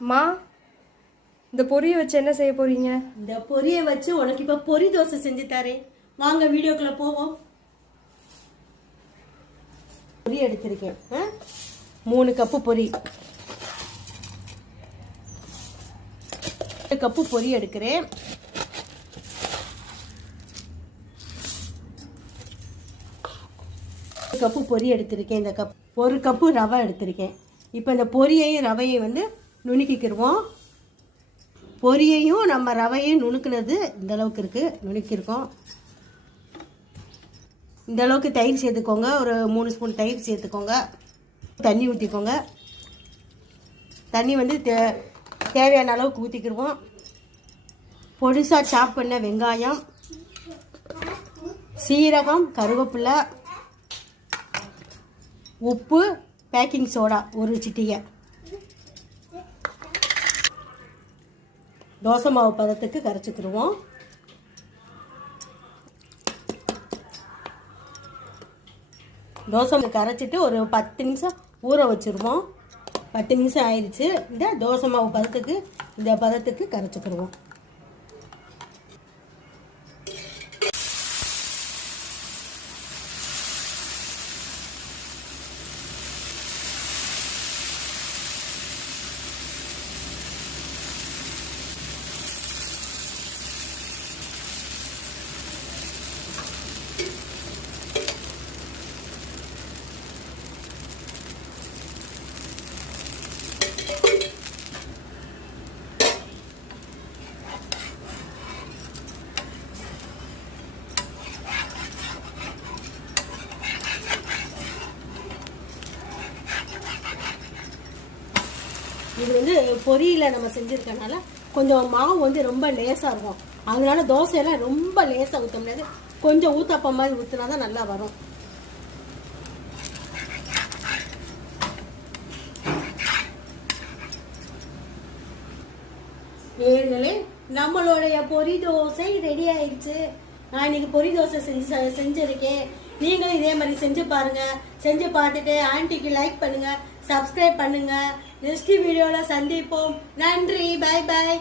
மா, இந்த பொரியை வச்சு என்ன செய்ய போறீங்க? இந்த பொரியை வச்சு உனக்கு இப்ப பொரி தோசை செஞ்சு தரேன். வாங்க வீடியோக்குள்ள போவோம். பொரி எடுத்திருக்கேன். 3 கப்பு பொரி. 1 கப்பு பொரி எடுக்கிறேன். கப்பு பொரி எடுத்திருக்கேன். இந்த கப் 1 கப்பு ரவை எடுத்திருக்கேன். இப்போ இந்த பொரியையும் ரவையை வந்து நுணுக்கிக்கிடுவோம். பொரியையும் நம்ம ரவையும் நுணுக்குனது இந்த அளவுக்கு இருக்குது, நுணுக்கியிருக்கோம். இந்த அளவுக்கு தயிர் சேர்த்துக்கோங்க. ஒரு 3 ஸ்பூன் தயிர் சேர்த்துக்கோங்க. தண்ணி ஊற்றிக்கோங்க. தண்ணி வந்து தேவையான அளவுக்கு ஊற்றிக்கிடுவோம். பொடிசாக சாப் பண்ண வெங்காயம், சீரகம், கருவேப்பிலை, உப்பு, பேக்கிங் சோடா 1 சிட்டிகை. தோசை மாவு பதத்துக்கு கரைச்சிக்கிடுவோம். தோசை கரைச்சிட்டு ஒரு 10 நிமிஷம் ஊற வச்சுருவோம். 10 நிமிஷம் ஆயிடுச்சு. இந்த தோசை மாவு பதத்துக்கு இந்த பதத்துக்கு கரைச்சிக்கிடுவோம். இது வந்து பொரியில் நம்ம செஞ்சுருக்கனால கொஞ்சம் மாவு வந்து ரொம்ப லேசாக இருக்கும். அதனால தோசையெல்லாம் ரொம்ப லேசாக ஊற்ற முடியாது. கொஞ்சம் ஊத்தப்பம் மாதிரி ஊற்றினா தான் நல்லா வரும். நேயர்களே, நம்மளுடைய பொரி தோசை ரெடி ஆயிடுச்சு. நான் இன்னைக்கு பொரி தோசை செஞ்சிருக்கேன். நீங்களும் இதே மாதிரி செஞ்சு பாருங்க. செஞ்சு பார்த்துட்டு ஆன்ட்டிக்கு லைக் பண்ணுங்க, சப்ஸ்கிரைப் பண்ணுங்க. நெக்ஸ்ட் வீடியோவில் சந்திப்போம். நன்றி. Bye bye.